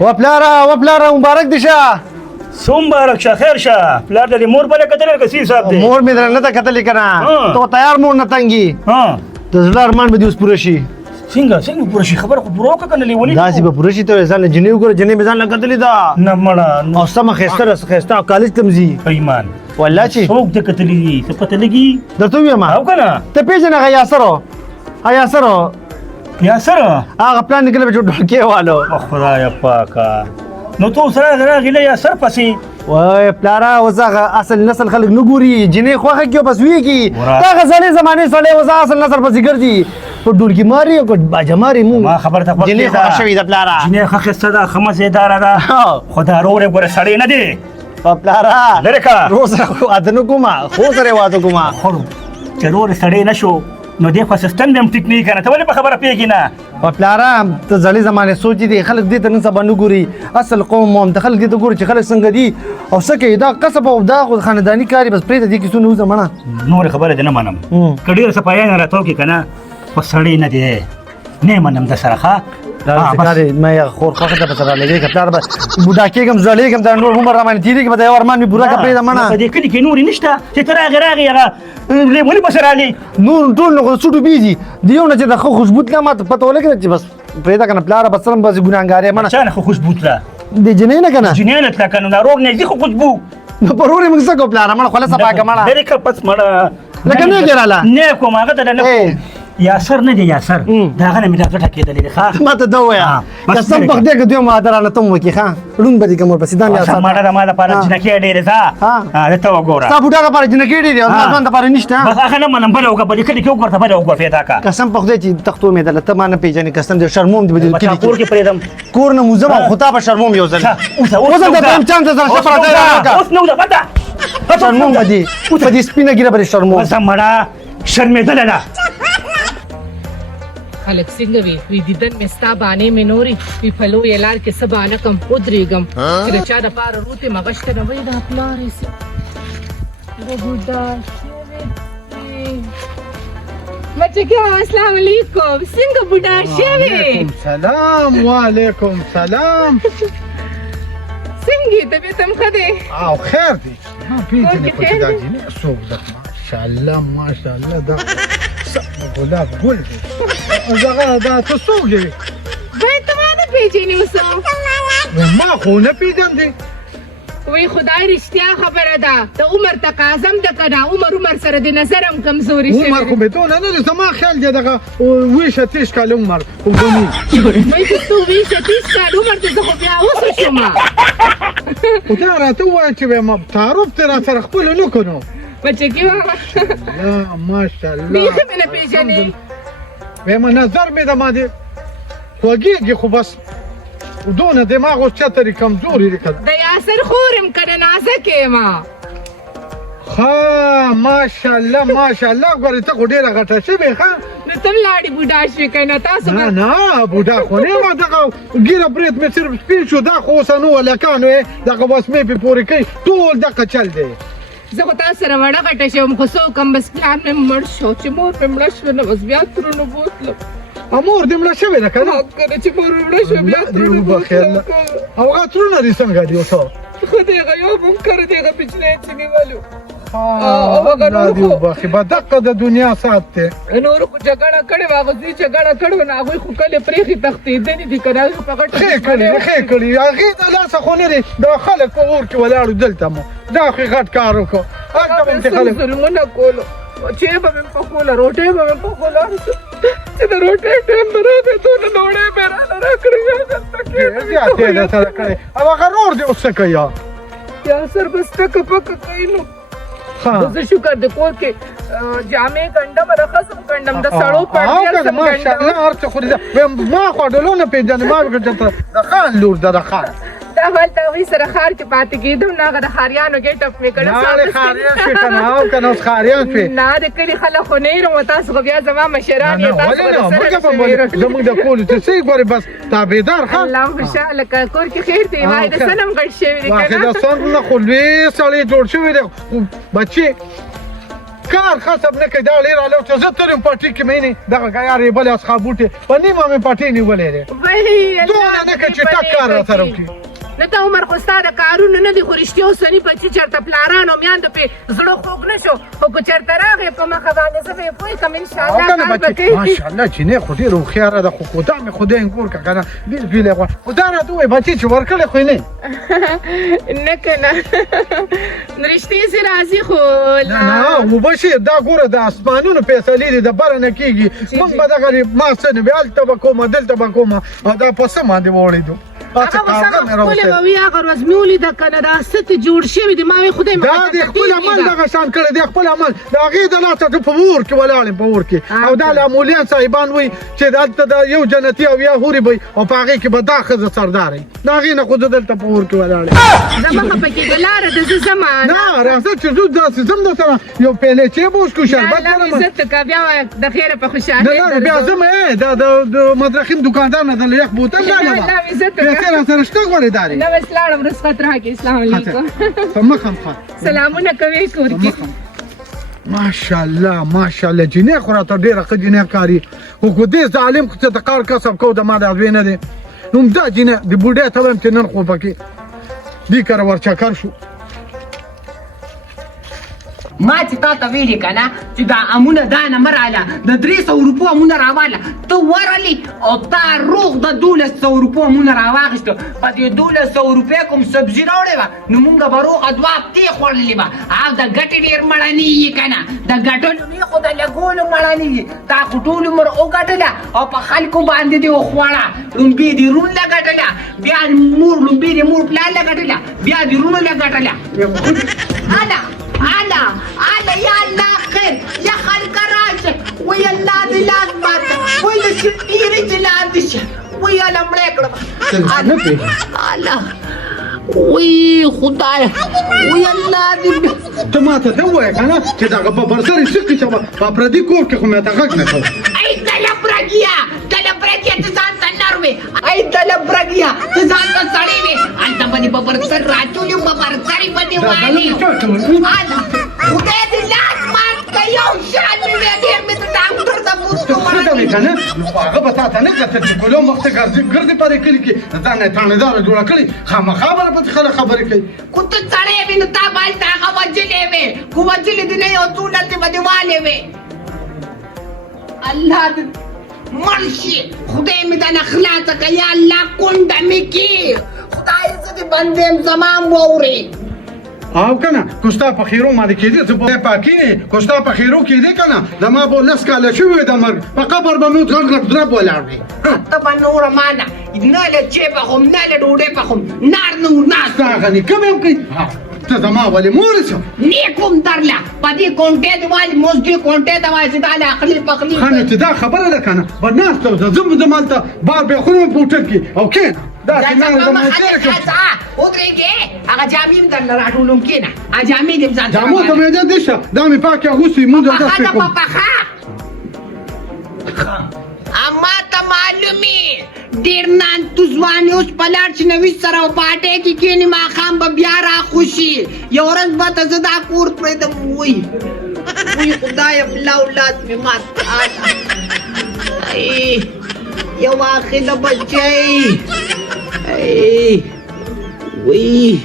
وپلاره مبارک دي شه. څو مبارک شه، خیر شه. پلار دې مور بلې کتلې که سی صاحب دی؟ مور مې درنه ته کتلې که نه، ته تیار مور نه تنګي. د زړه ارمان به دې اوس پوره شي. څنګه پوره شي؟ خبره خو پوره وکړه که نه لیوني. داسې به پوره شي ته ځان له جنې وګوره، جنې مې ځان له کتلې ده. نه مړه او سمه ښایسته او کالج ته م ځي. ایمان والله چې څوک دې کتلې دي؟ څه پته لګي؟ درته ووایم او که نه؟ ته پېژنې هغه یاسر یاسر هغه پلان نیکلی به چې ډولکې والو. خدایه پاکه، نو ته اوس راغلې یاسر پسې؟ وای پلاره اوس هغه اصل نسل خلک نه ګوري، جنې خوښه کړي او بس ویږي. دا غزلې زمانې سړی اوس اصل نسل پسې ګرځي، په ډولکي ماري او باجه ماري. ما خبره ته پکې جنې خوښه شوې ده پلاره. جنې ښه ښایسته ده، ښه مزېداره ده، خو دا ورور یې ګوره سړی نه دی. پلاره لرې که ورور سره واده نه کومه، خور سره یې واده کومه. چې ورور یې سړی نه شو نو دې خو سیسټم دې هم ټیک نه وي که نه؟ ته ولې په خبره پوهېږې نه؟ پلاره ته زړې زمانې سوچ دي، خلک دې ته نن سبا نه ګوري. اصل قوم هم ته خلک دې ته ګوري چې خلک څنګه دي او څه کوي. دا کسب او دا خو خانداني کار بس پرېږده، دې کیسو نه وځه مړه. نورې خبره دې نه منم، که ډېره صفایانې راته وکړي که نه، خو سړی نه دی، نه منم د سره ښه. ما خور خوښه ته به سره لګېږي که پلاره به بوډا کېږم زړېږم دا نور عمر رامانې تېرېږي به دا یو ارمان مې پوره کړه پرېږده مړه. په دې کلي کې نورې نشته چې ته راغې هغه لیوني پسې راغلې؟ نور ټول نه خو سوټو بیځي د یو نه چې د ښه خوشبو تله ما ته پته ولګېده چې بس پرېږده که نه پلاره بس سره بس ګناهګارې مړه. چا نه ښه خوشبو تله؟ د جنۍ نه که نه؟ جنۍ نه تله که نو ناروغ نه ځي خو خوشبو. نو پر ورور یې موږ څه کوو پلاره مړه خوله صفا کړه مړه. لرې که پس مړه لکه نه ګراله نه کوم هغه ته نه کوم. یاسر نه دی یاسر، د هغه نه مې دا ګټه کېدلې ده ښه. ما ته ده ووایه قسم په خدای که دوی ماده رانه ته م وکړي ښه ړوند به دي که ورپسې دا مې مړه د ما لپاره جنکۍ ډېرې ځه ته وګوره. ستا بوډا لپاره جنکۍ ډېرې او زما ځوان لپاره نشته. بس هغه نه منم، بله وکړه په دې کلي کې وګوره، بله وګوره پیدا کړه. قسم په خدای چې تختو مې درله ته ما نه پېژنې، قسم دې شرموم دې به دې کلي کور کې پرېږدم، کور نه موزم او خو تا به شرموم یو ځل. اوس هم د پرېمچند سره ښه پرځای راکړه. اوس نه وځه بده شرموم به دې په دې سپینه ګیره به دې شرموم. بس مړه شرمېدله ده. خلک څنګه وي دیدن مې ستا بانې مې نوري وي پلو یې لار کې څه بانه کم ودرېږم چې د چا دپاره روتې مغشته نه وایي دا پلار یې د بوډا شوې بچکه السلام علیکم څنګه بوډا شوې؟ سلام وعلیکم سلام. څنګه طبیعت هم ښه دی؟ او خیر دی. ما پېژنې خو چې دا جینۍ څوک ده؟ ماشاءالله ماشاءالله دا ګلاب ګل دی. دغه دا ته څوک یې؟ باید ته ما نه پېژنې اوس ما خو نه پېژندې. وی خدای رښتیا خبره ده، د عمر تقاضا هم ده که نه، عمر سره د نظر هم کمزوري شوی. عمر خو مې دونه نه دی، زما خیال دی دغه ویش اتیش کاله عمر خو ګڼي. وایي که ته ویش اتیش کاله عمر ته زه خو بیا اوسه شومه. خو تا راته ووایه چې تعارف دې را سره خپلو نه کړو. بچکي وهه ماشاءالله بیخي مې نه پېژنې. وایم نظر مې د ما دی خوږېږي خو بس دونه دماغ اوس چترې کمزوري دی که د یاسر خور یم که نه نازکه یم. ښه ماشاءالله ماشاءالله ګورې ته خو ډېره غټه شوې ښه. نو ته لاړې بوډا شوې که نه تاسو نه نه بوډا خو نه یم. دغه ګیره برېت مې صرف سپین شو، دا خو اوسنو هلکانو یې دغه وسمې پې پورې کوي، ټول دغه چل دی. زه خو تاسو سره وړه غټه شوم خو څه وکړم بس پلار مې مړ شو، چې مور مې مړه شوه نو بس بیا ترونه بوتلم. مور دې مړه شوې ده که نه؟ کنه چې مور مې مړه شوه بیا ترونه بوتلم. او هغه ترونه دې څنګه دي اوس؟ خو د هغه یو هم کړی د هغه پیچلی یې څنګهولو. الله دې وبخښي، به دقه د دنیا ساعت دی. نورو خو جګړه کړې وه، هغه دوی جګړه کړې وه نو هغوی خو کلې پرېښې تښتېدلي دي که نه هغوی په غټه ښې کړي هغې د لاسه خو نه دی. دا خلک په اور کې ولاړو دلته مو دا خو یې غټ کار وکړو. هلته به مې خلک ظلمونه کولو، چای به مې پخوله، روټۍ به مې پخوله، چې د روټۍ ټایم به راغی دونه ډوډۍ مې راله راکړې زیاتې ده سره کړې. او هغه نور دې اوس څه کوي؟ یاسر بس ټکه پکه کوي نو زه شکر د کور کې جامې ګنډم رخصم ګنډم د سړو پړدې ماشاءالله هر څه خو ما خو ډولو نه پېژنې. ما فکر چې د خان لور ده د خان. دا هلته هغوی سره ښار کې پاتې کېدم نو هغه د ښاریانو ګېټ اپ مې کړی. ناړې ښاریان شوې که نه؟ او که نه اوس ښاریان شوې؟ نه د کلي خلک خو نه یم، تاسو خو بیا زما مشران یې، تاسو به درسره زموږ د کولو څه څه ګورې بس تابعدار ښه. الله خوشحاله که کور کې خیر دی. واحد سن هم غټ شوي دي که نه؟ واحد سن نه خو لوی سړی جوړ شوی دی. بچې کار خصب نه کوي دا ډېر هلو چې زه تل یم پټي کې مې نه دغه یار یې بلې اصحاب بوټې په نیمه مې پټي نیولې دی وای دونه نه کوي چې ټک کار راسره وکړي نه ته عمر خو ستا د کارونو نه دي خو رښتیا اوسني په چې چېرته پلاران او میندو پې زړه خوږ نه شو خو که چېرته راغې په مخه باندې زه به یې پوه کړم انشاءالله کار به کوي ماشاءالله چې نه خو ډېره هوښیاره ده خو خدا مې خدای انګور که که نه بېل بېل یې غواړي خو دا راته ووایي بچي چې ورکړی خو یې نه نه که نه رښتې سې راځي خو نه اوبه شي دا ګوره د اسمانونو فیصلې دي د بره نه کېږي موږ به دغه ما څه نه وي هلته به کومه دلته به کومه دا په څه باندې وړېدو هغه به سمه ښکلې به وي هغه ورځ مې ولیده که نه دا څه ته جوړ شوي دي ما وایي خدای دا د خپل عمل دغه شان کړی دی خپل عمل د هغې د لاسه په اور کې ولاړ یم په اور کې او دا لامولیان صاحبان وایي چې دلته د یو جنتي او یا هورې به او په هغې کې به دا ښځه سردار وي د هغې نه خو زه دلته په اور کې ولاړ یم زه مه خفه کېږه لاره ده زه ځمه نه راځه چې زه داسې ځم درسره یو پیلچې به وڅښو شربت الله مې عزت وکړه بیا وایه د خیره په خوشحالۍ نه بیا ځم دا د مدرخیم دکاندار نه د یخ بوتل الله مې عزت وکړه پیسې راسره شته غواړې دارې نه بس لاړم رخصت راکړې السلام علیکم په مخ هم ښه سلامونه کوې کور کې ماشاءالله ماشاءالله جنې خو راته ډېره ښه جنې ښکاري خو خو دې ظالم چې د کار کسب کو د ما د ازوی نه دی نو همدا جنې د بوډۍ ته وایم چې نن خو پکې دې کره ورچکر شو ما چې تا ته ویلې که نه چې دا امونه دا نه مه راله د 300 روپو امونه راواله ته ورغلې او تا روغ د 1200 روپو امونه راواخېسته په دې 1200 روپۍ کوم سبزي راوړې وه نو مونږ به روغه 2 هفتې خوړلې وه او د ګټې ډېر مړنې یې که نه د ګټلو نه خو د لګولو مړنې یې تا خو ټول عمر وګټله او په خلکو باندې دې وخوړه لومبې دې رون له ګټله بیا لومبې دې مور پلار له ګټله بیا دې رونو له ګټله انا یا الله خیر یا خلک راشه وی الله دې لاس ماته وی د شیرې دې لاندې شه وی الله مړې کړم الله وی خدای وی الله دې ته ماته ته ووایه که نه چې دغه په برسر یې سقي چې په پردي کور کې خو مې ته غږ نه کوم ای دلبرګیا ته ځان ته نر وې ای دلبرګیا ته ځان ته سړی وې هلته باندې په برسر راچولې په برسرې باندې والي خدای دې لاس مات که یو شان مې وې ډېر مې د ډاکټر د بوستو ښه وې که نه نو خو هغه به تا ته نه کتل چې ګلو مخ ته ګرځي په دې کلي کې ځان یې تاڼېداره جوړه کړې خامخا به پسې خلک خبرې کوي خو ته سړی وې نو تا باید هغه وجلې وې خو وجلې دې نه یو څو ډلتې به دې والې وې الله دې مړ شي خدای مې دا نه خلاصه که یا الله کونډه مې کړي خدای زه دې بندې یم زما واورې او که نه که ستا په خیرو باندې کېدې زه به پاکي نه که ستا په خیرو کېدې که نه زما به 10 کاله شوي وي د مرګ په قبر به مې غټ غټ درب ولاړ وي ته به نوره مانه نه له چای پخوم نه له ډوډۍ پخوم نار نه ورناست ستا هغه نیکه به هم کوي ته زما ولې مورې شو نیک هم درله په دې کونټې ته وایي مزدي کونټې ته وایي چې دا له اخلي پخلي ښه نو چې دا خبره ده که نه به ناسته وه زه به ځم هلته بار بیا خورم په هوټل کې او کښېنه دا چې نن زما تېره کړم ودرېږې هغه جامې هم درله راټولوم کښېنه هغه جامې دې هم ځان سره جامو ته مې اجازه دې شه دا مې پاکې اغوستې مونځ او داس پرې پخه ده کوم په پخه اما ته معلومې ډېر نانتو ځوان یې اوس په لاړ چې نویس سره په اټۍ کې کښېني ماښام به بیا راخوشي یو ورځ به ته زه دا کور پرېږدم وی خدایه بلا اولاد مې مات یو واخده بچی وی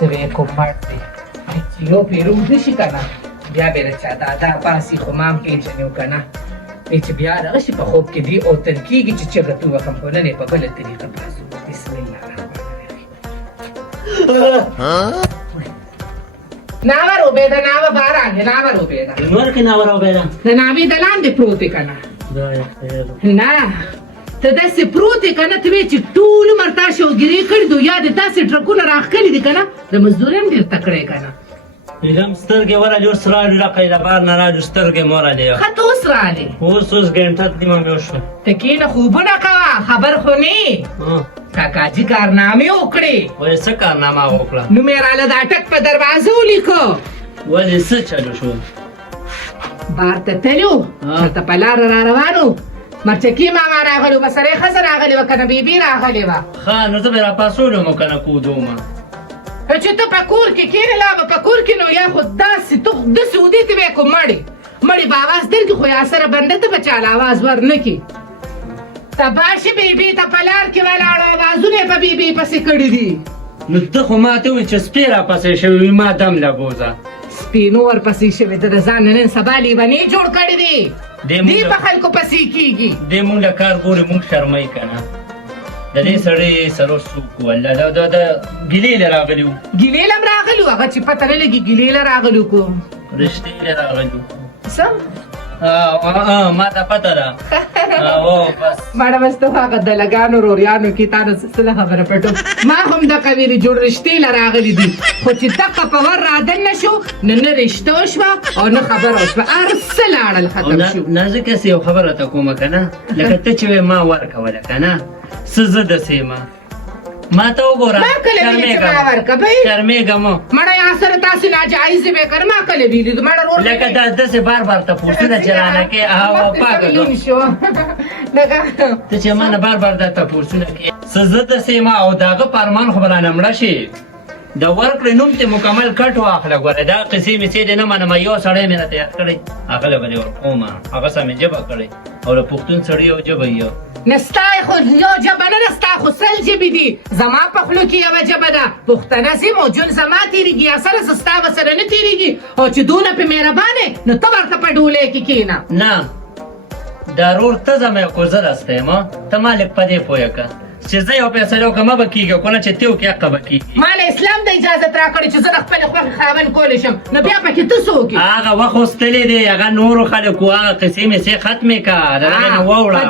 ته به یې کوم مړ دی چې یو پیرو وده شي که نه بیا به له چا دادا باسي خو ما هم پېژنې که نه چې بیا دغه شي په خوب کې دی او تل کېږي چې چغه تو وکړم خو نن یې په بله طریقه پاسو بسم الله الرحمن الرحیم ناوه روبېده ناوه باران دی ناوه روبېده نور کې ناوه روبېده د ناوې د لاندې پروت دی که نه نه ته داسې پروت یې که نه ته وایې چې ټول عمر تا شوګیرې کړي دو یا د داسې ټرکونه راښکلي دي که نه د مزدورۍ هم ډېر تکړه یې که نه بیګم سترګې ورغلې اوس راډیو راقی د بار نه راډیو سترګې مې ورغلې ښه ته اوس راغلې اوس ګنټه نیمه مې وشوه ته کښېنه خوبونه کوه خبر خو نه کاکاجي کارنامې وکړې ولې څه کارنامه وکړه نوم یې راله د اټک په دروازه ولیکه ولې څه چلو شو بار ته تلو هلته په لاره را روانو مرچکی ماما راغلی و سړی ښځه راغلې وه که نه بیبي راغلې وه ښه نو زه به راپاڅولم او که نه کودومه چې ته په کور کې کښېنې لا به په کور کې نو یا خو داسې ته داسې ودې ته به یې کو مړې به اواز درکړي خو یا سره بنده ته به چاله اواز ور نه کړي تباه شي بیبي ته په لار کې ولاړه اوازونه یې په بیبي پسې کړي دي نو ته خو ما ته وایي چې سپی راپسې شوي وي ما دم لګوزه سپینو ورپسې شوې ده د ځان نن سبا لیونې جوړ کړي دي دی په خلکو پسې کېږي دې مونږ له کار ګورې مونږ شرموي که نه د دې سړی سره څوک و الله د ګیلې له راغلي وو ګیلې له هم راغلي وو هغه چې پته نه لګي ګیلې له راغلو کو رښتې له راغلي وو څه ما ته پته ده بس ماړه بس ته هغه د لګانو روریانو کې تا نه څه خبره پټو ما هم دغه ویلې جوړ رښتې له راغلي دي خو چې دغه په ور رادننه شو نه رښته وشوه او نه خبره وشوه هر څه لاړل ختم شو نه زه کسې یو خبره ته کومه که نه لکه ته چې وې ما ورکوله که نه څه زه دسې ما ما ته وګوره ما کله ویلې چې ما ورکه بهی شرمېږم مړه یا سره تاسې ناجایزې به کړه ما کله ویلې مړه رور لکه دا داسې بار بار تپوسونه چې رانه کې هوا پاکه کړو ته چې ما نه بار بار دا تپوسونه کې څه زه دسې ما او د هغه په ارمان خو به رانه مړه شي د ورکړې نوم ته مکمل کټ واخله ګوره دا قصې مې دې نه منم یو سړی مې راته یاد کړی هغه له به دې ورکومه هغه سمې ژبه کړی او د پښتون سړي یو ژبه یو نستا خو یو ژبه نه نستا خو سل ژبې دي زما په خولو کې یوه ژبه ده پښتنه سیم او جون زما تېرېږي یا سره څه ستا به سره نه تېرېږي او چې دونه پې مهربانې نو ته ورته په ډولۍ کې کښېنه نه دا رور ته زما یو کوزه راستی ما ته ما لږ په دې پوهه که چې زه یو فیصله وکړم مه به کېږي که نه چې ته وکړې حقه به کېږي ما له اسلام د اجازت راکړې چې زه د خپلې خوښې خاوند کولی شم نو بیا پکې ته څه وکړې هغه وخت اوستلی دی هغه نورو خلکو هغه قصې مې ختمې که د هغې نه واوړه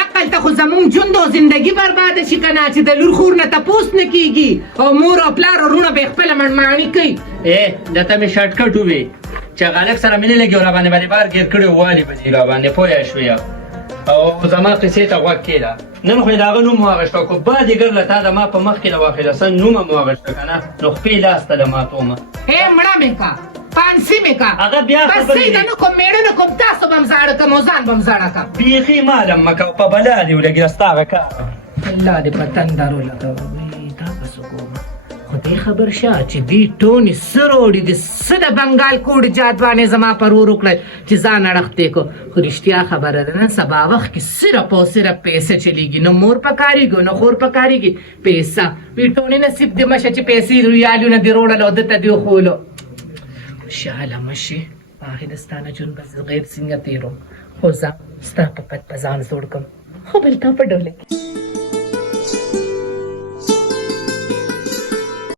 دقلته خو زمونږ ژوند او زندګي برباده شي که نه چې د لور خور نه تپوس نه کېږي او مور او پلار او وروڼه به یې خپله مڼماڼي کوي دته مې شارټکټ ووی چې هغه هلک سره مې نه لګي او راباندې به دې بار ګیر کړی والي به دې راباندې پوه شوې او زما قصې ته غوږ کېده نن خو یې د هغه نوم واغېسته خو بعدېګر له تا د ما په مخکې د واخېده سن نومه مې واغېسته که نه نو خپې لاس ته د ماتومه مړه مې کا پانسي مې کا هغه بیا بس خبرې صحیح ده نه کوم مېړه نه کوم تاسو به م زاړه کړم او ځان به م زاړه کړم بیخي مالم مه کوه په بلا دې ولګېده ستا هغه کار الله دې په تندرو لګوي دا به څه کومه خدای خبر شه چې دې ټونې څه روړي دي څه د بنګال کوډ جادوانې زما پر ور وکړی چې ځان اړختې کو خو رښتیا خبره ده نن سبا وخت کې صرف او صرف پیسې چلیږي نه مور پکارېږي نه خور پکارېږي پیسه وی ټونې نصیب دې مشه چې پیسې ریالونه دې روړل او دته دې وښولو خوشحاله مه شي آخر ستا نه ژوند به زه غیر څنګه تېروم خو زه ستا په پت په ځان زوړ کړم خو بل تا په ډوله کې